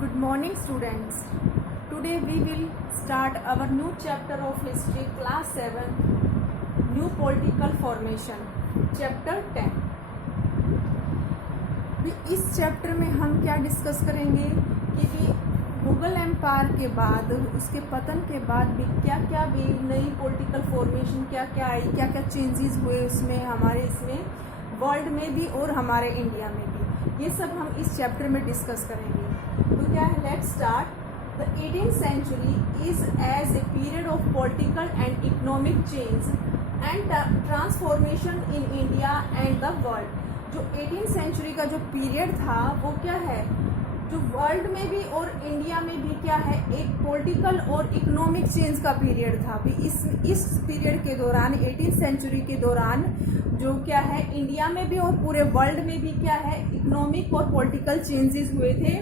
Good morning, students. Today we will start our new chapter of history, class 7, new political formation, chapter 10. इस chapter में हम क्या discuss करेंगे कि भी मुगल एम्पायर के बाद, उसके पतन के बाद भी क्या क्या भी नई पॉलिटिकल फॉर्मेशन क्या क्या आई, क्या क्या चेंजेस हुए उसमें, हमारे इसमें वर्ल्ड में भी और हमारे इंडिया में भी, ये सब हम इस चैप्टर में डिस्कस करेंगे. तो क्या है, let's start. The 18th century is as a period of political and economic change and transformation in India and the world. जो 18th century का जो पीरियड था वो क्या है, जो वर्ल्ड में भी और इंडिया में भी क्या है, एक पॉलिटिकल और इकोनॉमिक चेंज का पीरियड था. भी इस पीरियड के दौरान 18th सेंचुरी के दौरान जो क्या है, इंडिया में भी और पूरे वर्ल्ड में भी क्या है, इकोनॉमिक और पॉलिटिकल चेंजेस हुए थे.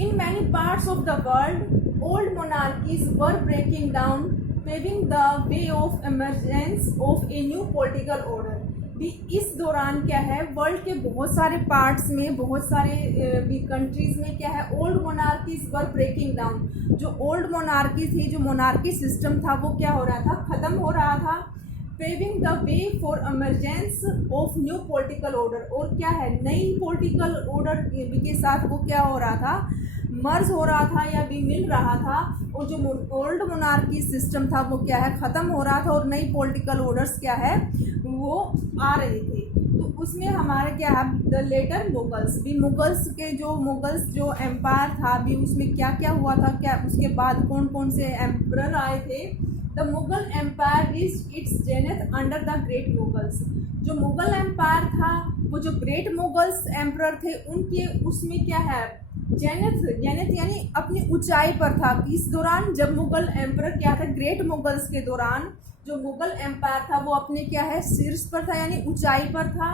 In many parts of the world, old monarchies were breaking down, paving the way of emergence of a new political order. भी इस दौरान क्या है, वर्ल्ड के बहुत सारे पार्ट्स में, बहुत सारे भी कंट्रीज में क्या है, ओल्ड मोनार्कीज वर ब्रेकिंग डाउन. जो ओल्ड मोनार्की थी, जो मोनार्की सिस्टम था, वो क्या हो रहा था, खत्म हो रहा था. Paving the way for emergence of new political order. और क्या है, नई पॉलिटिकल ऑर्डर के साथ वो क्या हो रहा था, मर्ज हो रहा था या भी मिल रहा था. और जो ओल्ड मोनार्की सिस्टम था वो क्या है, ख़त्म हो रहा था और नई पॉलिटिकल ऑर्डर्स क्या है वो आ रहे थे. तो उसमें हमारे क्या है, द लेटर मुगल्स. भी मुगल्स जो एम्पायर था भी, उसमें क्या क्या हुआ था, क्या उसके बाद कौन कौन से एम्परर आए थे. The Mughal empire reached its zenith under the great Mughals. जो मुगल एम्पायर था, वो जो ग्रेट मुगल्स एम्परर थे, उनके उसमें क्या है, जेनिथ यानी अपनी ऊंचाई पर था. इस दौरान जब मुगल एम्परर क्या था, ग्रेट मुगल्स के दौरान जो मुगल एम्पायर था वो अपने क्या है, शीर्ष पर था यानी ऊंचाई पर था.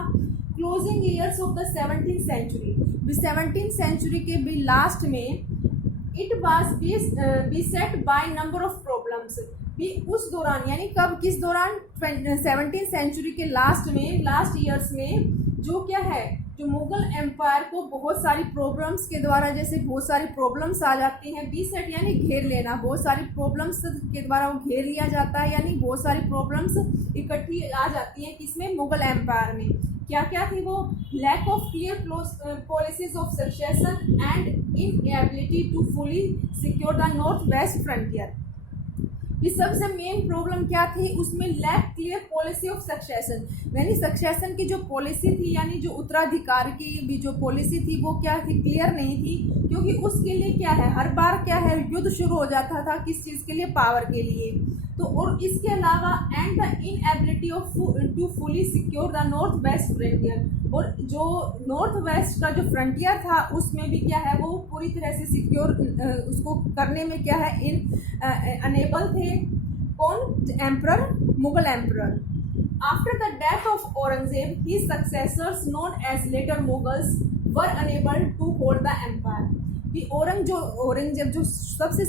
Closing years of the 17th century. 17th century के भी लास्ट में it was beset by number of problems. भी उस दौरान यानी कब, किस दौरान, 17th सेंचुरी के लास्ट ईयर्स में जो क्या है, जो मुगल एम्पायर को बहुत सारी प्रॉब्लम्स के द्वारा, जैसे बहुत सारी प्रॉब्लम्स आ जाती हैं. बीसेट यानी घेर लेना, बहुत सारी प्रॉब्लम्स के द्वारा वो घेर लिया जाता है, यानी बहुत सारी प्रॉब्लम्स इकट्ठी आ जाती हैं. किसमें, मुगल एम्पायर में. क्या क्या थी वो, lack of clear policies of succession and inability to fully secure the north west frontier. ये सबसे मेन प्रॉब्लम क्या थी उसमें, lack clear policy of succession. यानी सक्सेशन की जो पॉलिसी थी, यानी जो उत्तराधिकार की भी जो पॉलिसी थी वो क्या थी, क्लियर नहीं थी. क्योंकि उसके लिए क्या है, हर बार क्या है, युद्ध शुरू हो जाता था. किस चीज़ के लिए, पावर के लिए. तो और इसके अलावा and the inability of to fully secure the north west frontier. और जो नॉर्थ वेस्ट का जो फ्रंटियर था उसमें भी क्या है, वो पूरी तरह से सिक्योर उसको करने में क्या है, अनेबल थे. कौन, emperor, Mughal emperor. After the death of Aurangzeb, his successors known as later Mughals were unable to hold the empire. Aurangzeb जो सबसे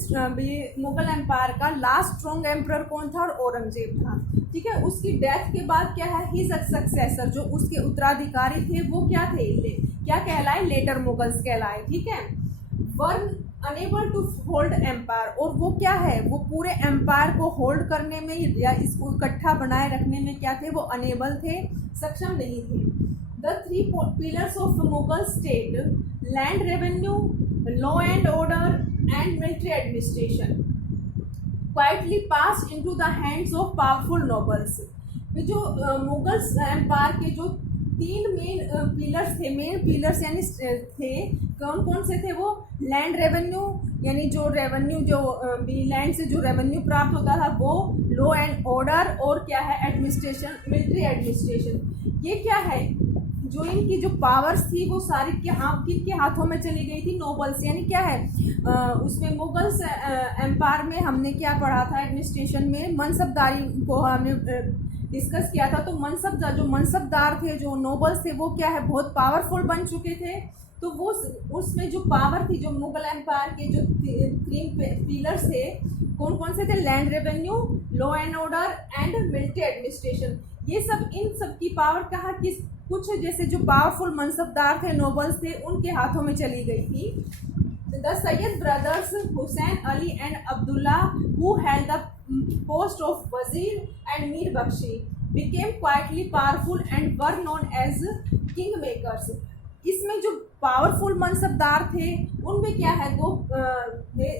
मुगल एम्पायर का लास्ट स्ट्रॉन्ग एम्परर कौन था, और औरंगजेब था. ठीक है. उसकी डेथ के बाद क्या है, हिज सक्सेसर जो उसके उत्तराधिकारी थे वो क्या थे, क्या कहलाए, लेटर मुगल्स कहलाए. ठीक है. Were unable to hold empire. और वो क्या है, वो पूरे एम्पायर को होल्ड करने में या इसको इकट्ठा बनाए रखने में क्या थे, वो अनेबल थे, सक्षम नहीं थे. The 3 pillars of Mughal state: land revenue, law and order, and military administration, quietly passed into the hands of powerful nobles. जो मुगल एम्पायर के जो 3 मेन पिलर्स यानी थे, कौन कौन से थे वो, लैंड रेवेन्यू यानी जो रेवेन्यू, जो लैंड से जो रेवेन्यू प्राप्त होता था वो, लॉ एंड ऑर्डर, और क्या है, एडमिनिस्ट्रेशन, मिलिट्री एडमिनिस्ट्रेशन. ये क्या है, जो इनकी जो पावर्स थी वो सारी किनके हाथों में चली गई थी, नोबल्स. यानी क्या है, उसमें मुगल्स एम्पायर में हमने क्या पढ़ा था, एडमिनिस्ट्रेशन में मनसबदारी को हमने डिस्कस किया था. तो मनसबदार थे, जो नोबल्स थे, वो क्या है, बहुत पावरफुल बन चुके थे. तो वो उसमें जो पावर थी, जो मुगल एम्पायर के जो 3 पिलर्स थे, कौन कौन से थे, land revenue, law and order and military administration. ये सब, इन सब की पावर कहाँ, कुछ जैसे जो पावरफुल मनसबदार थे, नोबल्स थे, उनके हाथों में चली गई थी. The Sayyid brothers Hussain Ali and Abdullah, who held the post of Wazir and Mir Bakshi, became quietly powerful and were known as kingmakers. इसमें जो पावरफुल मनसबदार थे उनमें क्या है, दो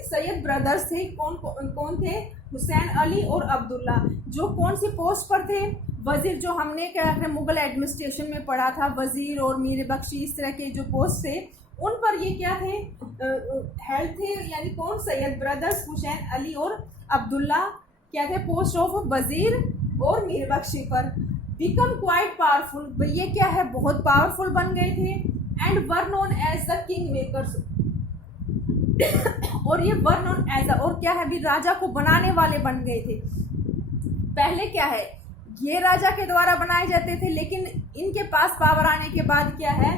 सैयद ब्रदर्स थे। कौन थे? हुसैन अली और अब्दुल्ला, जो कौन सी पोस्ट पर थे? वजीर, जो हमने क्या मुगल एडमिनिस्ट्रेशन में पढ़ा था, वजीर और मीर बख्शी, इस तरह के जो पोस्ट थे उन पर ये क्या थे, हेल्प थे। यानी कौन? सैयद ब्रदर्स हुसैन अली और अब्दुल्ला क्या थे? पोस्ट ऑफ वजीर और मीर बख्शी पर। बिकम क्वाइट पावरफुल, ये क्या है, बहुत पावरफुल बन गए थे। And were known as the king makers, और ये वर नोन एज और क्या है, भी राजा को बनाने वाले बन गए थे। पहले क्या है, ये राजा के द्वारा बनाए जाते थे, लेकिन इनके पास पावर आने के बाद क्या है,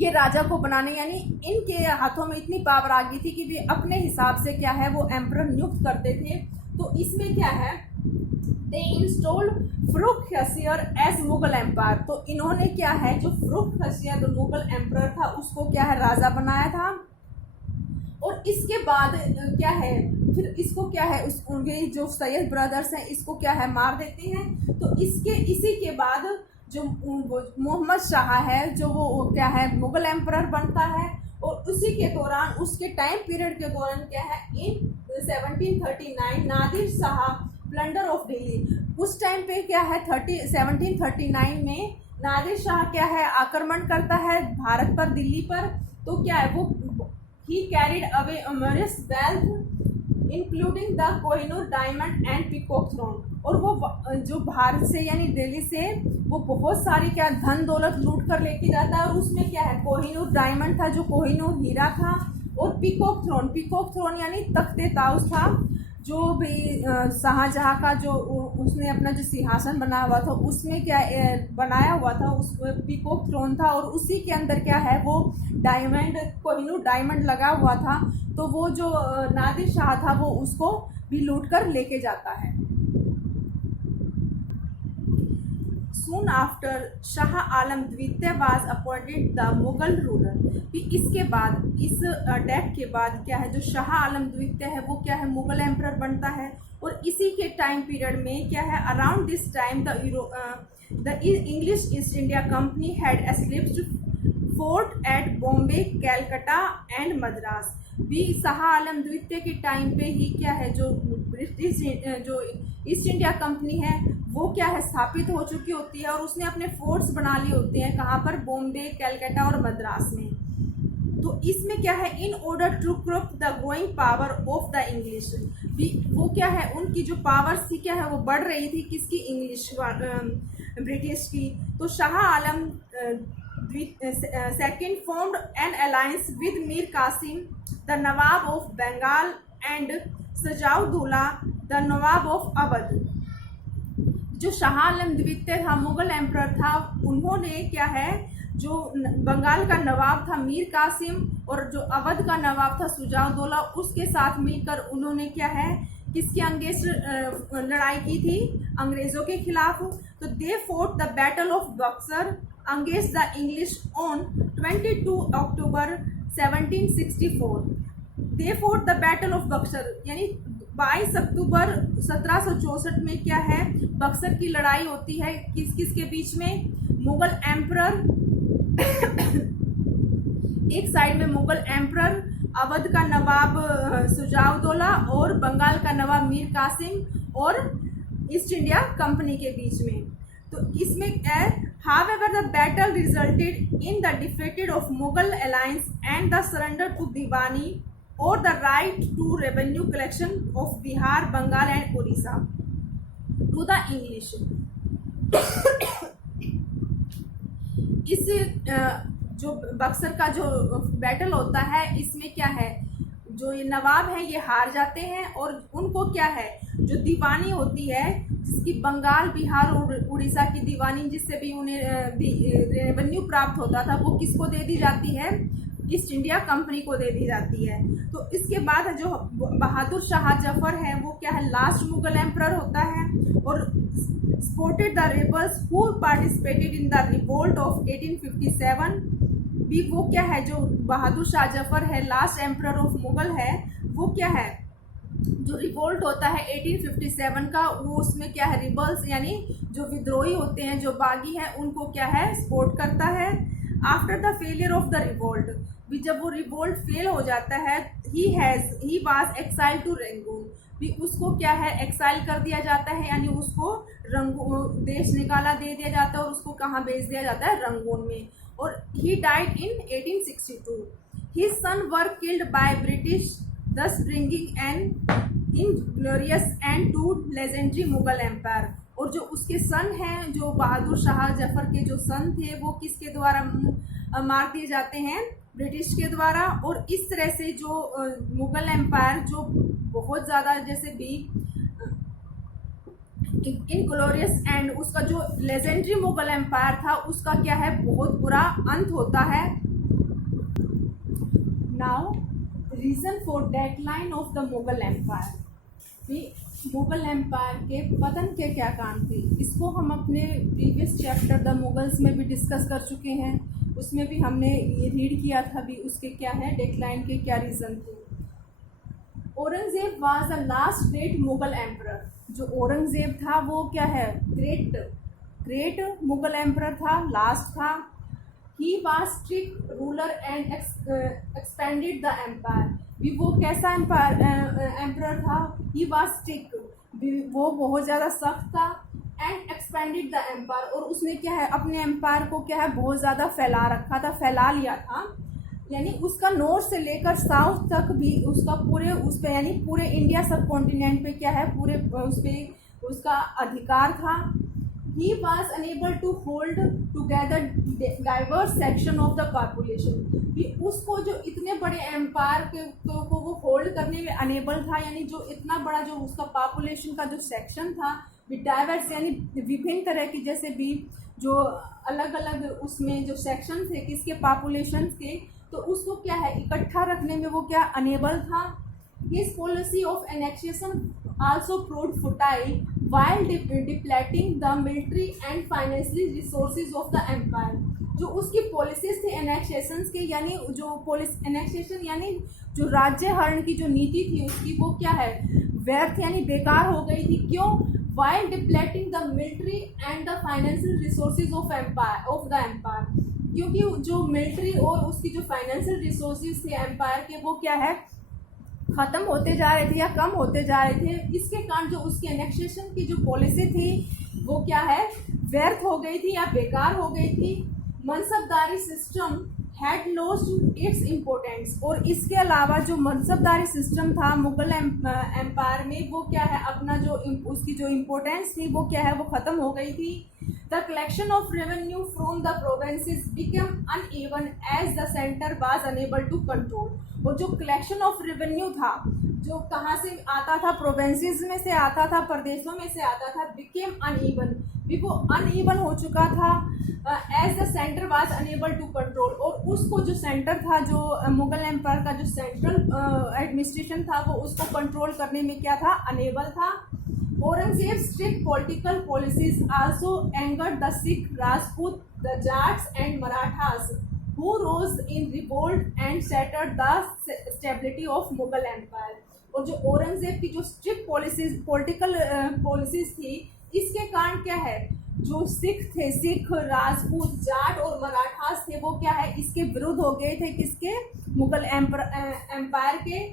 ये राजा को बनाने, यानी इनके हाथों में इतनी पावर आ गई थी कि वे अपने हिसाब से क्या है वो एम्परर नियुक्त करते थे। तो इसमें क्या है, दे installed Farrukh खसियर as Mughal empire. तो इन्होंने क्या है, जो फरूख खसियर मुगल एम्परर था उसको क्या है, राजा बनाया था। और इसके बाद क्या है, फिर इसको क्या है, उनके जो सैयद ब्रदर्स हैं इसको क्या है, मार देते हैं। तो इसी के बाद जो मोहम्मद शाह है, जो वो क्या है, मुगल एम्परर बनता है। और उसी के दौरान, उसके टाइम पीरियड के दौरान क्या है, इन 1739 नादिर शाह प्लंडर ऑफ दिल्ली, उस टाइम पे क्या है 1739 में नादिर शाह क्या है, आक्रमण करता है भारत पर, दिल्ली पर। तो क्या है, वो he carried away immense wealth including the Kohinoor diamond and peacock throne. और वो जो भारत से यानी दिल्ली से वो बहुत सारी क्या धन दौलत लूट कर लेके जाता है। और उसमें क्या है, कोहिनूर डायमंड था, जो कोहिनूर हीरा था, और पीकॉक थ्रोन यानी तख्ते ताउस था, जो भी शाहजहाँ का जो उसने अपना जो सिंहासन बनाया हुआ था उसमें क्या बनाया हुआ था, उस पीकॉक थ्रोन था। और उसी के अंदर क्या है, वो डायमंड, कोहिनूर डायमंड लगा हुआ था। तो वो जो नादिर शाह था वो उसको भी लूट कर लेके जाता है। Soon after, शाह आलम द्वितीय was appointed the Mughal ruler. फिर इसके बाद, इस डेथ के बाद क्या है, जो शाह आलम द्वितीय है वो क्या है, मुगल एम्परर बनता है। और इसी के टाइम पीरियड में क्या है, around this time the English east India company had established fort eight Bombay, Calcutta and Madras. भी शाह आलम द्वितीय के टाइम पे ही क्या है, जो ब्रिटिश जो ईस्ट इंडिया कंपनी है वो क्या है, स्थापित हो चुकी होती है। और उसने अपने फोर्ट्स बना लिए होते हैं, कहाँ पर, बॉम्बे, कैलकाटा और मद्रास में। तो इसमें क्या है, in order to curb the growing power of the English, वो क्या है, उनकी जो पावर्स थी क्या है, वो बढ़ रही थी, किसकी, इंग्लिश, ब्रिटिश की। तो Shah Alam second formed an alliance with Mir Qasim the nawab of Bengal and Shujauddaula the nawab of Awadh. जो शाह आलम द्वितीय था, मुगल एम्परर था, उन्होंने क्या है, जो बंगाल का नवाब था मीर कासिम और जो अवध का नवाब था सुजाउद्दौला, उसके साथ मिलकर उन्होंने क्या है, किसके अगेंस्ट लड़ाई की थी, अंग्रेजों के खिलाफ। तो they fought the battle of Buxar against the English on 22 October 1764। They fought the battle of Buxar, यानी 22 अक्टूबर 1764 में क्या है, बक्सर की लड़ाई होती है। किस किस के बीच में, मुगल एम्परर एक साइड में मुगल एम्परर, अवध का नवाब सुजाउद्दौला और बंगाल का नवाब मीर कासिम और ईस्ट इंडिया कंपनी के बीच में। तो इसमें however the battle resulted in the defeat of Mughal alliance and the surrender to Diwani or the right to revenue collection of Bihar, Bengal and Orissa to the English। इस जो बक्सर का जो battle होता है, इसमें क्या है, जो ये नवाब हैं ये हार जाते हैं और उनको क्या है, जो दीवानी होती है, जिसकी बंगाल, बिहार और उड़ीसा की दीवानी, जिससे भी उन्हें रेवेन्यू प्राप्त होता था, वो किसको दे दी जाती है, ईस्ट इंडिया कंपनी को दे दी जाती है। तो इसके बाद जो बहादुर शाह जफर है वो क्या है, लास्ट मुगल एम्परर होता है और supported the rebels who participated in the revolt of 1857 भी वो क्या है, जो बहादुर शाह जफर है, लास्ट एम्परर ऑफ मुगल है, वो क्या है, जो रिवोल्ट होता है 1857 का, वो उसमें क्या है, रिबल्स यानी जो विद्रोही होते हैं, जो बागी हैं, उनको क्या है, सपोर्ट करता है। After the failure of the revolt, भी जब वो रिवोल्ट फेल हो जाता है, he was exile to Rangoon, भी उसको क्या है, एक्साइल कर दिया जाता है, यानी उसको देश निकाला दे दिया जाता है, और उसको कहाँ भेज दिया जाता है, रंगून में। और he died in 1862। His son were killed by British, thus bringing an inglorious end to legendary Mughal empire. और जो उसके सन हैं, जो बहादुर शाह जफर के जो सन थे, वो किसके द्वारा मार दिए जाते हैं, ब्रिटिश के द्वारा। और इस तरह से जो मुगल एम्पायर जो बहुत ज़्यादा जैसे भी इनग्लोरियस एंड, उसका जो लेजेंडरी मुगल एम्पायर था, उसका क्या है, बहुत बुरा अंत होता है। Now reason for decline of the Mughal empire, Mughal empire के पतन के क्या कारण थे, इसको हम अपने प्रीवियस चैप्टर द मुगल्स में भी डिस्कस कर चुके हैं। उसमें भी हमने ये रीड किया था भी उसके क्या है, डेक्लाइन के क्या रीज़न थे। Aurangzeb was the last great Mughal emperor. जो औरंगजेब था वो क्या है, ग्रेट मुगल एम्परर था, लास्ट था। He was strict ruler and expanded the empire. भी वो कैसा एम्परर था, ही वाज स्ट्रिक्ट, वो बहुत ज़्यादा सख्त था, एंड एक्सपेंडेड द एम्पायर, और उसने क्या है, अपने एम्पायर को क्या है, बहुत ज़्यादा फैला रखा था, फैला लिया था। यानी उसका नॉर्थ से लेकर साउथ तक भी उसका पूरे उस पे, यानी पूरे इंडिया सब कॉन्टिनेंट पे क्या है, पूरे उस पर उसका अधिकार था। He was unable to hold together diverse section of the population। भी उसको जो इतने बड़े एम्पायर के को वो होल्ड करने में अनेबल था, यानी जो इतना बड़ा जो उसका पॉपुलेशन का जो सेक्शन था, डाइवर्स यानी विभिन्न तरह की, जैसे भी जो अलग अलग उसमें जो सेक्शन थे किसके, पॉपुलेशन के, तो उसको क्या है, इकट्ठा रखने में वो क्या अनेबल था। His policy of annexation also proved futile while depleting the military and financial resources of the empire। जो उसकी पॉलिसीज थी एनेक्सेशन के, यानी जो एनेक्सेशन यानी जो राज्य हरण की जो नीति थी उसकी, वो क्या है, व्यर्थ यानी बेकार हो गई थी। क्यों, while depleting the military and the financial resources of the empire, क्योंकि जो मिलिट्री और उसकी जो फाइनेंशियल रिसोर्सेज थे एम्पायर के, वो क्या है, ख़त्म होते जा रहे थे या कम होते जा रहे थे। इसके कारण जो उसकी एनेक्सेशन की जो पॉलिसी थी वो क्या है, व्यर्थ हो गई थी या बेकार हो गई थी। Mansabdari system had lost its importance. और इसके अलावा जो मनसबदारी सिस्टम था मुगल एम्पायर में, वो क्या है, अपना जो उसकी जो इम्पोर्टेंस थी वो क्या है, वो ख़त्म हो गई थी। The collection of revenue from the provinces became uneven as the center was unable to control। और जो कलेक्शन ऑफ रेवेन्यू था, जो कहाँ से आता था, प्रोविंसेस में से आता था, प्रदेशों में से आता था, बिकेम अनइवन, भी वो अनइवन हो चुका था। As the centre was unable to control, और उसको जो सेंटर था, जो मुगल एम्पायर का जो सेंट्रल एडमिनिस्ट्रेशन था, वो उसको कंट्रोल करने में क्या था, अनेबल था। Aurangzeb's strict political policies also angered the Sikh, Rajput, the Jats and Marathas, who rose in revolt and shattered the stability of Mughal Empire। और जो औरंगजेब की जो स्ट्रिक्ट पॉलिटिकल पॉलिसीज थी, इसके कारण क्या है, जो सिख थे, सिख, राजपूत, जाट और मराठास थे, वो क्या है, इसके विरुद्ध हो गए थे, किसके, मुगल एम्पायर के।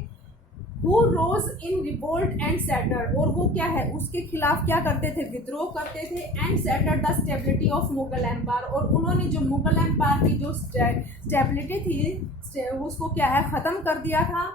Who rose in revolt and shattered, और वो क्या है, उसके खिलाफ क्या करते थे, विद्रोह करते थे। and shattered the stability of Mughal empire, और उन्होंने जो मुगल एम्पायर की जो स्टेबिलिटी थी उसको क्या है, ख़त्म कर दिया था।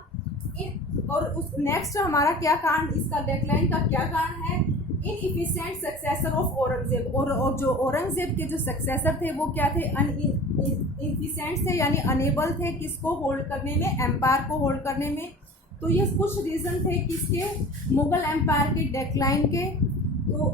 और उस नेक्स्ट हमारा क्या कारण, इसका डेक्लाइन का क्या कारण है, इनएफिशिएंट सक्सेसर ऑफ औरंगजेब। और जो औरंगजेब के जो सक्सेसर थे वो क्या थे, इनएफिशिएंट थे, यानी अनेबल थे किसको होल्ड करने में, एम्पायर को होल्ड करने में। तो ये कुछ रीज़न थे किसके, मुगल एम्पायर के डेक्लाइन के। तो